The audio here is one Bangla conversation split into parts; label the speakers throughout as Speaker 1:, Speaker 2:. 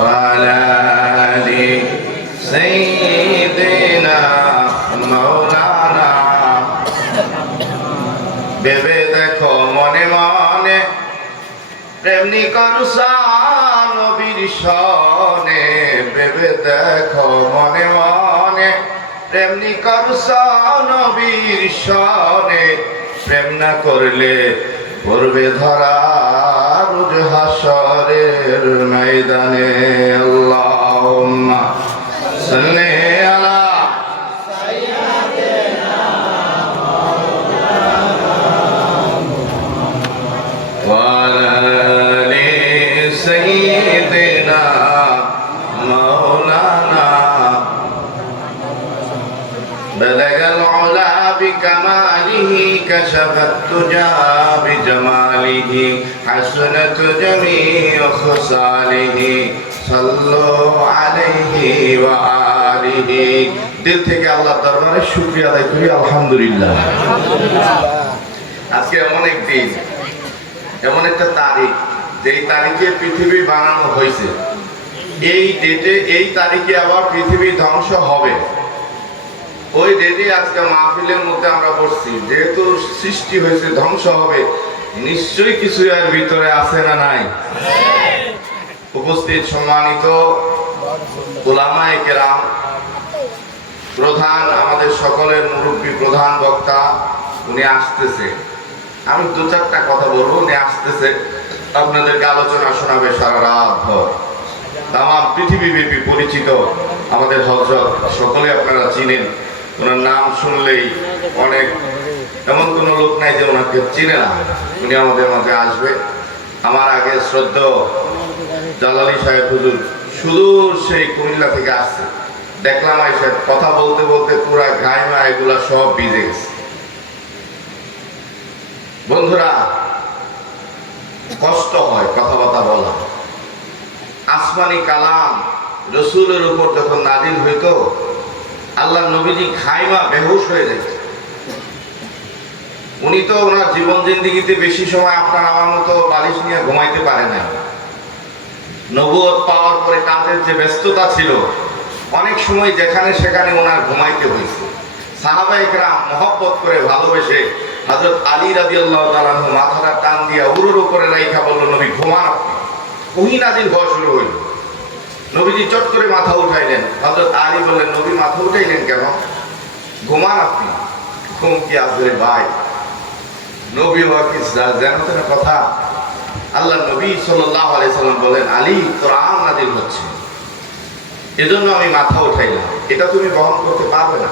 Speaker 1: وعلى آل سيدنا مولانا ভেবে দেখো মনে মনে প্রেমনি নবীর সনে ভেবে দেখো মনে মনে প্রেমনি নবীর সনে প্রেম না করলে পড়বে ধরা রোজ হাসরের ময়দানে আল্লাহ সাল্লি بلغ العلا بكماله كشف التجى بجماله حسنت جميع خصاله صلوا عليه وآله দিল থেকে আল্লাহ দরবারে শুকরিয়া আদায় করি আলহামদুলিল্লাহ আজকে এমন একদিন এমন একটা তারিখ যেই তারিখে পৃথিবী বানানো হয়েছে এই ডেটে এই তারিখে আবার পৃথিবী ধ্বংস হবে ওই ডেটে আজকে মাহফিলের মধ্যে আমরা পড়ছি। যেহেতু সৃষ্টি হয়েছে, ধ্বংস হবে, নিশ্চয়ই কিছু এর ভিতরে আছে না নাই? উপস্থিত সম্মানিত প্রধান, আমাদের সকলের মুরব্বী প্রধান বক্তা, উনি আসতেছে। আমি দু চারটা কথা বলব, উনি আসতেছে। আপনাদেরকে আলোচনা শোনাবে সারা রাত ভর। তাম পৃথিবীব্যাপী পরিচিত আমাদের হজরত সকলে আপনারা চিনেন। ওনার নাম শুনলেই অনেক এমন কোনো লোক নাই যে ওনাকে চিনে না। উনি আমাদের মাঝে আসবে। আমার আগে শ্রদ্ধ জালালি সাহেব হুজুর সুদূর সেই কুমিল্লা থেকে আসছে। দেখলাম আইসা কথা বলতে বলতে পুরা গায়ে এগুলা সব ভিজে গেছে। বন্ধুরা, কষ্ট হয় কথাবার্তা বলা। আসমানি কালাম রসুলের উপর যখন নাজিল হইতো আল্লাহ নবীজি খাইমা বেহুশ হয়ে যেত উনি তো ওনার জীবন জিন্দিগিতে বেশি সময় আপনার আমার মতো বালিশ নিয়ে ঘুমাইতে পারে না নবুয়ত পাওয়ার পরে কাজের যে ব্যস্ততা ছিল, অনেক সময় যেখানে সেখানে ওনার ঘুমাইতে হয়েছে। সাহাবা মহব্বত করে ভালোবেসে হজরত আলী রাজি আল্লাহ মাথাটা টান দিয়া উরুর উপরে রাইখা বলল, নবী, ঘুমান আপনি। ওহি নাজির ঘর শুরু হইল। নবীজি চট করে মাথা উঠাইলেন। হজরত আলী বললেন, নবী, মাথা উঠাইলেন কেন? ঘুমান আপনি? ঘুম কি আসলে ভাই? নবী হওয়া কি যেন তেন কথা? আল্লাহ নবী সাল্লাহ আলাইসাল্লাম বলেন, আলী, তোর আম নাজির হচ্ছে। এজন্য আমি মাথা উঠাইলাম। এটা তুমি বহন করতে পারবে না।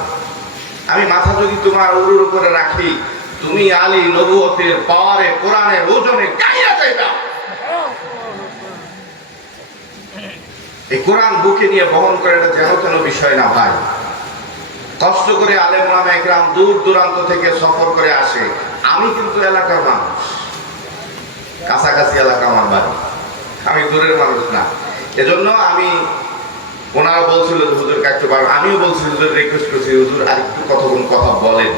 Speaker 1: আমি মাথা যদি তোমার উরুর উপরে রাখি, তুমি আলী নবুয়তের পাওয়ারে, কোরআনের ওজনে গাইয়া যাইবা। এই কোরআন বুকে নিয়ে বহন করে এটা যেন তেন বিষয় না ভাই কষ্ট করে আলেম নামে একরাম দূর দূরান্ত থেকে সফর করে আসে। আমি কিন্তু এলাকার মানুষ। কাছাকাছি এলাকা আমার বাড়ি। আমি দূরের মানুষ না। এজন্য আমি, ওনারা বলছিল হুজুর কাটতে পারব আমিও বলছি, হুজুর রিকোয়েস্ট করছি, হুজুর আর একটু কতক্ষণ কথা বলেন।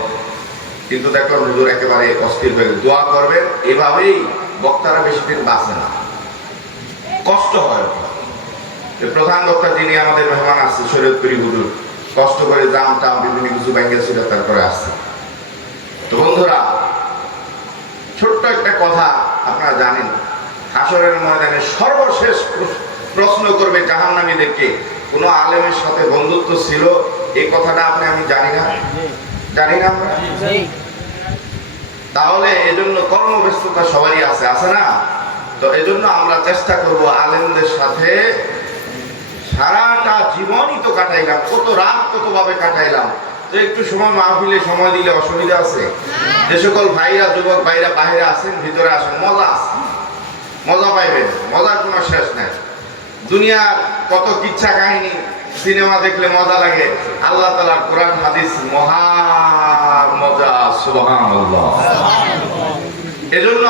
Speaker 1: কিন্তু দেখুন, হুজুর একেবারে অস্থির হয়ে। দোয়া করবেন, এভাবেই বক্তারা বেশি দিন বাঁচে না। কষ্ট হয় প্রধান বক্তা যিনি আমাদের মেহমান আসছে শরীয়তপুরি হুজুর, কষ্ট করে দাম টাম বিভিন্ন কিছু ব্যাংকে ছিল তারপরে আসছে। তো বন্ধুরা, ছোট্ট একটা কথা আপনারা জানেন হাসরের ময়দানে সর্বশেষ প্রশ্ন- করবে জাহান্নামীদেরকে, কোনো আলেমের সাথে বন্ধুত্ব ছিল? এই কথাটা আপনি, আমি জানি না। জানি না আমরা? তাহলে এজন্য কর্মব্যস্ততা সবারই আছে আছে না? তো এজন্য আমরা চেষ্টা করব আলেমদের সাথে সারাটা জীবনই তো কাটাইলাম, কত রাত কত ভাবে কাটাইলাম। তো একটু সময় মাহফিলে সময় দিলে অসুবিধা আছে। যে সকল ভাইরা, যুবক ভাইরা বাইরে আছেন, ভিতরে আসেন, মজা আছে। মজা পাইবেন, মজার কোনো শেষ নাই। দুনিয়ার কত কিচ্ছা কাহিনী, সিনেমা দেখলে মজা লাগে। আল্লাহ তালা কোরআন, হাদিস, মহা মজা, সুবহানাল্লাহ। এজন্য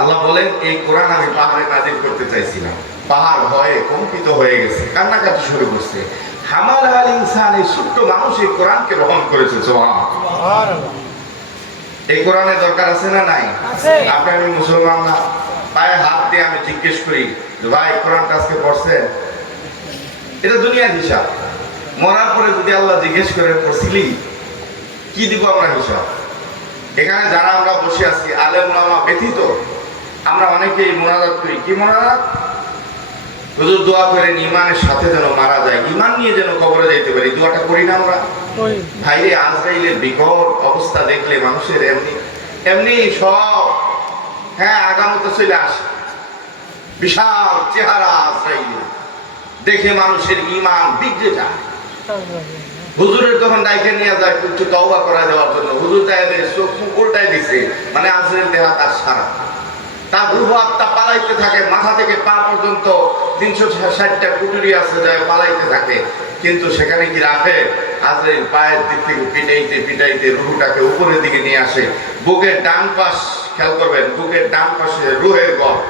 Speaker 1: আল্লাহু বলেন এই কোরআন আমি পাহাড়ে নাজিল করতে চাইছিলাম। পাহাড় ভয়ে কম্পিত হয়ে গেছে কান্নাকাটি শুরু করছে। হামাল আল ইনসান এই ছোট্ট মানুষ এই কোরআনকে গ্রহণ করেছে এই কোরআনের দরকার আছে না নাই? আপনি আমি মুসলমান না? পায়ে হাত দিয়ে আমি জিজ্ঞেস করি ভাই কোরআনটা আজকে পড়ছে এটা দুনিয়ার হিসাব। মরার পরে যদি আল্লাহ জিজ্ঞেস করে পড়ছিলি কি দিব আমরা হিসাব? এখানে যারা আমরা বসে আছি আলেমা ব্যথিত আমরা অনেকেই মোনাজাত করি। কি মোনাজাত? হুজুর দোয়া করেন ইমানের সাথে যেন মারা যায় ইমান নিয়ে যেন কবরে যাইতে পারি। দোয়াটা করি না আমরা। ভাইরে আজরাইলের বিকট অবস্থা দেখলে মানুষের এমনি এমনি সব হ্যাঁ আগামতে চলে আসে। বিশাল চেহারা আজরাইলের। দেখে মানুষের ইমান বিগড়ে যায়। হুজুরের তখন ডাইকে নিয়ে যায়, একটু তওবা করা দেওয়ার জন্য, হুজুর তাইলে চোখ মুখ উল্টাই দিছে মানে আজরাইল দেহা তার সারা। তার রুহ আত্মা পালাইতে থাকে, মাথা থেকে পা পর্যন্ত তিনশো ষাটটা কুটুরি আছে যায় পালাইতে থাকে। কিন্তু সেখানে কি রাখে? আজরাইল পায়ের দিক থেকে পিটাইতে পিটাইতে রুহটাকে উপরের দিকে নিয়ে আসে। বুকের ডান পাশ, খেয়াল করবেন, বুকের ডান পাশে রুহের গড়।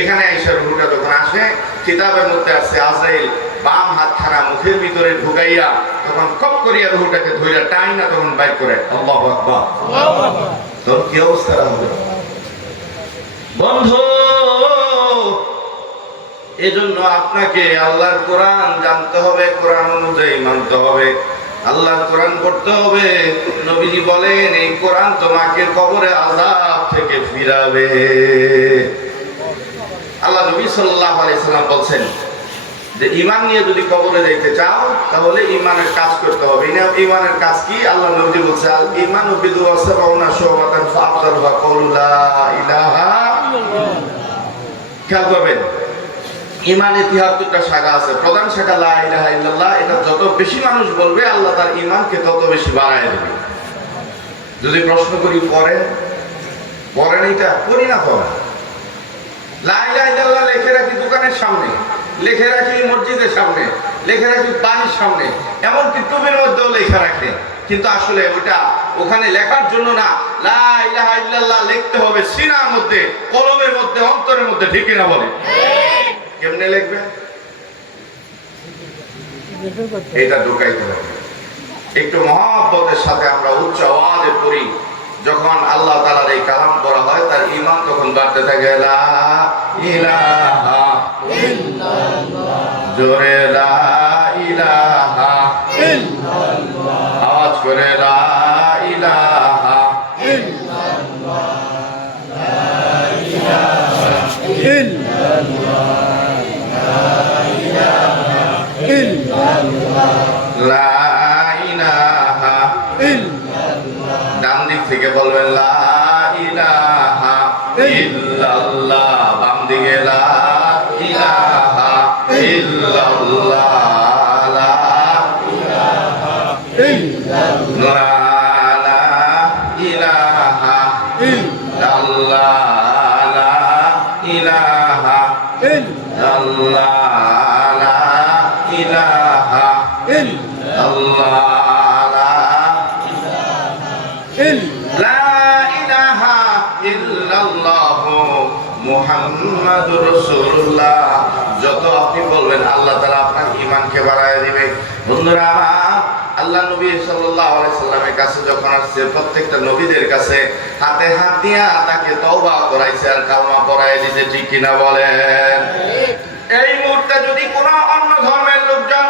Speaker 1: এখানে আইসা রুহটা যখন আসে, কিতাবের মধ্যে আছে আজরাইল বাম হাতখানা মুখের ভিতরে ঢুকাইয়া তখন কপ করিয়া রুহটাকে ধইরা টাই না তখন বাইর করে। আল্লাহু আকবার। তোর কি অবস্থা হবে বন্ধু এজন্য আপনাকে আল্লাহর কোরআন জানতে হবে কোরআন অনুযায়ী মানতে হবে। আল্লাহর কোরআন পড়তে হবে। নবীজি বলেন এই কোরআন তোমাকে কবরে আজাব থেকে ফিরাবে। আল্লাহ নবী সাল্লাল্লাহু আলাইহি সাল্লাম বলছেন যে ইমান নিয়ে যদি কবরে যাইতে চাও, তাহলে ইমানের কাজ করতে হবে। ইমানের কাজ কি? আল্লাহ নবী বলছে, আল ইমানু বিদু ওয়াসাবাউনা শুবাতান ফাআফদালুহা কাউলু লা ইলাহা খেয়াল করবেন ইমানে তিহাত্তরটা শাখা আছে। প্রধান শাখা লা ইলাহা ইল্লাল্লাহ, এটা যত বেশি মানুষ বলবে, আল্লাহ তার ইমানকে তত বেশি বাড়ায় দেবে। যদি প্রশ্ন করি, পড়েন? পড়েন এটা করি না পড়েন। লা ইলাহা ইল্লাল্লাহ লিখে রাখি দোকানের সামনে। লিখে রাখি মসজিদের সামনে, লিখে রাখি বাড়ির সামনে, এমনকি টুবের মধ্যেও লেখা রাখে। কিন্তু আসলে ওটা ওখানে লেখার জন্য না। লা লিখতে হবে সিনার মধ্যে, কলমের মধ্যে, অন্তরের মধ্যে, ঠিক না বলে? কেমনে লিখবে? এটা ঢুকাইতে হবে। একটু মহাব্বতের সাথে আমরা উচ্চ আওয়াজে পড়ি। যখন আল্লাহ তাআলার এই কালাম করা হয়, তার ইমান তখন বাড়তে থাকে, লা জোরে লা ইলাহা। আওয়াজ করে লা ইলাহা। লা ইলাহা। ডান দিক থেকে বলবেন লা বন্ধুরা, আল্লাহ নবী সাল্লাল্লাহু আলাইহি সাল্লামের কাছে যখন আসছে, প্রত্যেকটা নবীদের কাছে হাতে হাত দিয়া তাকে তওবা করাইছে আর কালমা পড়ায় দিতে ঠিক কিনা বলেন? এই মুহূর্তে যদি কোনো অন্য ধর্মের লোকজন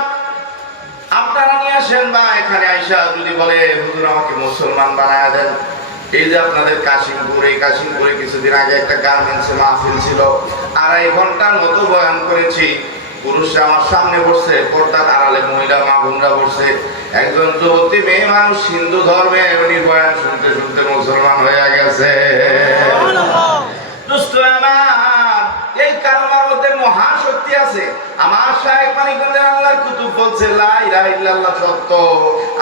Speaker 1: আপনারা নিয়ে আসেন বা এখানে আইসা যদি বলে, হুজুর, আমাকে মুসলমান বানায় দেন। এই যে আপনাদের কাশিমপুর, এই কাশিমপুরে কিছুদিন আগে একটা গার্মেন্টসে মাহফিল ছিল। আড়াই ঘণ্টার মতো বয়ান করেছি। পুরুষরা আমার সামনে বসছে পর্দার আড়ালে মহিলা মা বোনরা বসছে। একজন যুবতী মেয়ে মানুষ হিন্দু ধর্মে এমনি বয়ান শুনতে শুনতে মুসলমান হয়ে গেছে। দুষ্ট আমার এই কালমার মধ্যে মহাশক্তি আছে। আমার মানিকগঞ্জের আল্লাহর কুতুব বলছে ইল্লাল্লাহ সত্য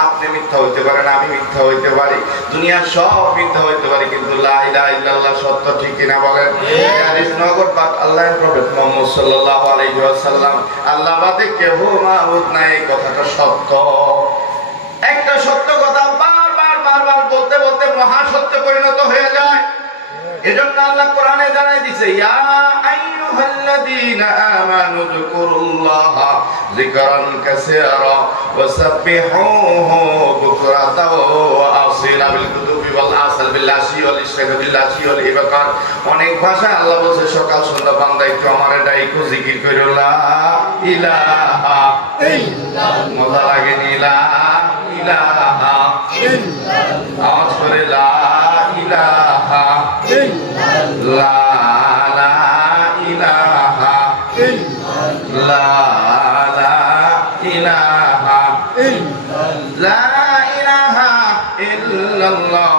Speaker 1: আপনি মিথ্যা হইতে পারেন, আমি মিথ্যা হইতে পারি। দুনিয়ার সব মিথ্যা হইতে পারে, কিন্তু ইল্লাল্লাহ সত্য ঠিক কিনা বলেন? প্রফেট মুহাম্মদ সাল্লাল্লাহু আলাইহি ওয়াসাল্লাম। আল্লাহ বাদে কেহ মাবুদ নাই কথাটা সত্য। একটা সত্য কথা বারবার বারবার বলতে বলতে মহাসত্য পরিণত হয়ে যায়। এজন্য আল্লাহ কোরআনে জানাই দিছে, ইয়া আইয়ুহাল্লাযীনা আমানু যিকরান কাসীরা ওয়াসাব্বিহুহু বুকরাতাও ওয়া আসীলা বিল কুতুবি ওয়াল আসল বিল ওয়াল ইশরাক বিল ওয়াল ইবাকার। অনেক ভাষায় আল্লাহ বলছে, সকাল সন্ধ্যা বান্দা একটু আমারে ডাইকো, জিকির কইরো, লা ইলাহা ইল্লাল্লাহ। মজা লাগে নি, লা ইলাহা ইল্লাল্লাহ। আওয়াজ করে, লা ইলাহা লা লা ইলাহা লা লা ইলাহা লা ইলাহা ইল্লাল্লাহ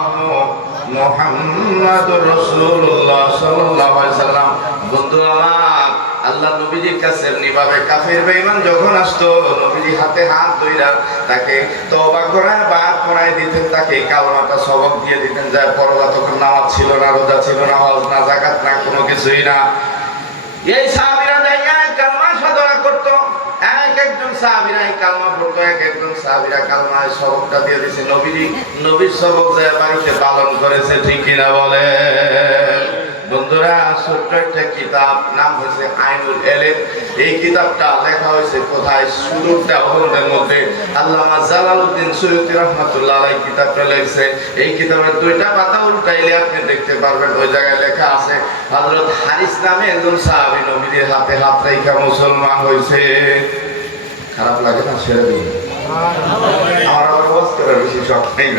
Speaker 1: মুহাম্মাদুর রাসূলুল্লাহ সাল্লাল্লাহু আলাইহি সাল্লাম বন্ধু আমার আল্লাহ নবীজির কাছে এমনিভাবে কাফের বেঈমান যখন আসতো, নবীজি হাতে হাত ধইরা তাকে তওবা করায় বা করায় দিতেন, তাকে কালমাটা সবক দিয়ে দিতেন যায় পরলা তখন নামাজ ছিল না, রোজা ছিল না, হজ না জাকাত না, কোনো কিছুই না। এই সাহাবীরা যাইয়া কালমা সাধনা করতো, এক একজন সাহাবীরা এই কালমা পড়তো, এক একজন সাহাবীরা কালমায় সবকটা দিয়ে দিছে। নবীজি, নবীর সবক যায় বাড়িতে পালন করেছে, ঠিক কিনা বলে বন্ধুরা ছোট্ট কিতাব, নাম হয়েছে আইনুল এলেম। এই কিতাবটা লেখা হয়েছে কোথায়? সুদূরটা হলদের মধ্যে। আল্লামা জালালউদ্দিন সৈয়দ রহমাতুল্লাহ আলাই কিতাবটা লিখছে। এই কিতাবের দুইটা পাতা উল্টাইলে আপনি দেখতে পারবেন, ওই জায়গায় লেখা আছে, হযরত হারিস নামে একজন সাহাবী নবীদের হাতে হাত রেখা মুসলমান হয়েছে খারাপ লাগে না, ছেড়ে দিন। আমার আবার ওয়াজ বেশি শখ নেই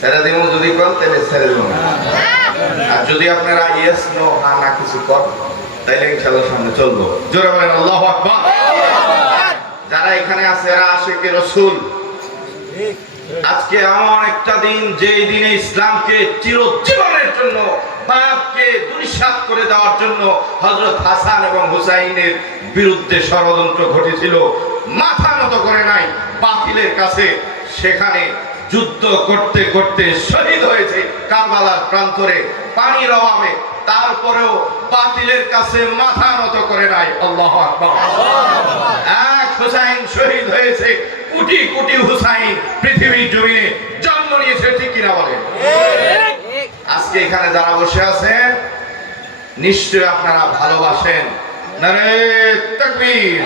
Speaker 1: ছেড়ে দিব যদি কর তাহলে ছেড়ে দিব আর যদি আপনারা ইয়েস নো হা না কিছু কর তাইলে ইনশাআল্লাহ সামনে চলবো। জোরে বলেন, আল্লাহু আকবার। যারা এখানে আছে, এরা আশিকে রাসূল? আজকে এমন একটা দিন, যেই দিনে ইসলামকে চিরজীবনের জন্য, বাপকে দুরিশাত করে দেওয়ার জন্য হযরত হাসান এবং হুসাইনের বিরুদ্ধে ষড়যন্ত্র ঘটেছিল, মাথা নত করে নাই, বাতিলের কাছে সেখানে যুদ্ধ করতে করতে শহীদ হয়েছে কারবালার প্রান্তরে, পানির অভাবে। তারপরেও বাতিলের কাছে মাথা নত করে নাই। আল্লাহ এক হুসাইন শহীদ হয়েছে। কোটি কোটি হুসাইন পৃথিবীর জমিনে জন্ম নিয়েছে, ঠিক কিনা বলেন? আজকে এখানে যারা বসে আছেন নিশ্চয় আপনারা ভালোবাসেন। নারে তাকবীর।